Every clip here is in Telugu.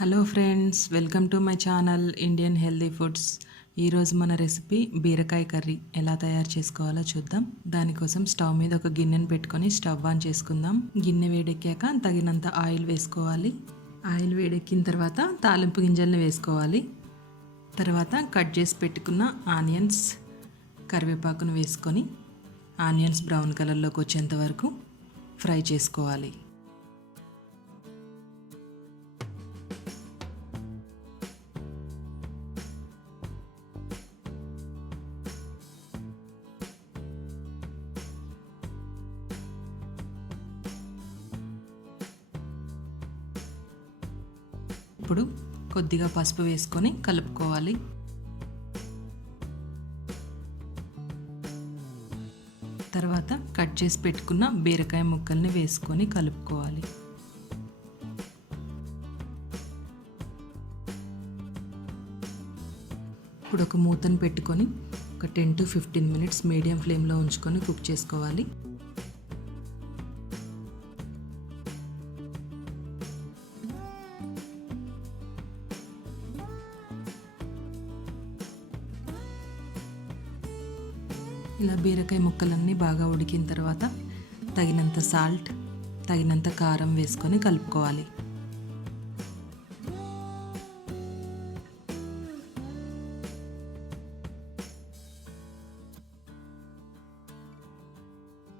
Hello friends, welcome to my channel Indian healthy foods. ఈరోజు మన రెసిపీ బీరకాయ కర్రీ ఎలా తయారు చేసుకోవాలో చూద్దాం. దానికోసం స్టవ్ మీద ఒక గిన్నెను పెట్టుకొని స్టవ్ ఆన్ చేసుకుందాం. గిన్నె వేడెక్కాక తగినంత ఆయిల్ వేసుకోవాలి. ఆయిల్ వేడెక్కిన తర్వాత తాలింపు గింజలను వేసుకోవాలి. తర్వాత కట్ చేసి పెట్టుకున్న ఆనియన్స్, కరివేపాకును వేసుకొని ఆనియన్స్ బ్రౌన్ కలర్లోకి వచ్చేంత వరకు ఫ్రై చేసుకోవాలి. ఇప్పుడు కొద్దిగా పసుపు వేసుకొని కలుపుకోవాలి. తర్వాత కట్ చేసి పెట్టుకున్న బీరకాయ ముక్కల్ని వేసుకొని కలుపుకోవాలి. ఇప్పుడు ఒక మూతను పెట్టుకొని ఒక 10 to 15 మినిట్స్ మీడియం ఫ్లేమ్లో ఉంచుకొని కుక్ చేసుకోవాలి. ఇలా బీరకాయ ముక్కలన్నీ బాగా ఉడికిన తర్వాత తగినంత సాల్ట్, తగినంత కారం వేసుకొని కలుపుకోవాలి.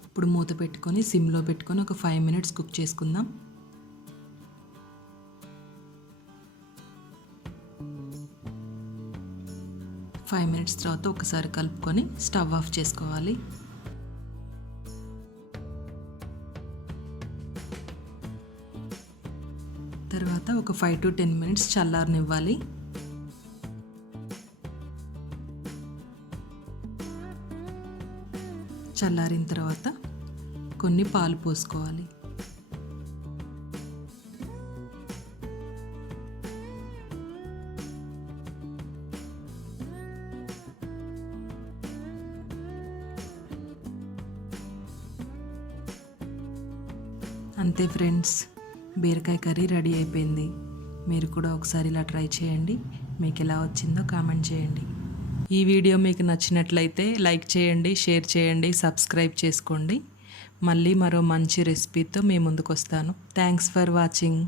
ఇప్పుడు మూత పెట్టుకొని సిమ్లో పెట్టుకొని ఒక 5 మినిట్స్ కుక్ చేసుకుందాం. ఫైవ్ మినిట్స్ తర్వాత ఒకసారి కలుపుకొని స్టవ్ ఆఫ్ చేసుకోవాలి. తర్వాత ఒక 5 to 10 మినిట్స్ చల్లారనివ్వాలి. చల్లారిన తర్వాత కొన్ని పాలు పోసుకోవాలి. అంతే ఫ్రెండ్స్, బీరకాయ కర్రీ రెడీ అయిపోయింది. మీరు కూడా ఒకసారి ఇలా ట్రై చేయండి. మీకు ఎలా వచ్చిందో కామెంట్ చేయండి. ఈ వీడియో మీకు నచ్చినట్లయితే లైక్ చేయండి, షేర్ చేయండి, సబ్స్క్రైబ్ చేసుకోండి. మళ్ళీ మరో మంచి రెసిపీతో మీ ముందుకు వస్తాను. Thanks for watching.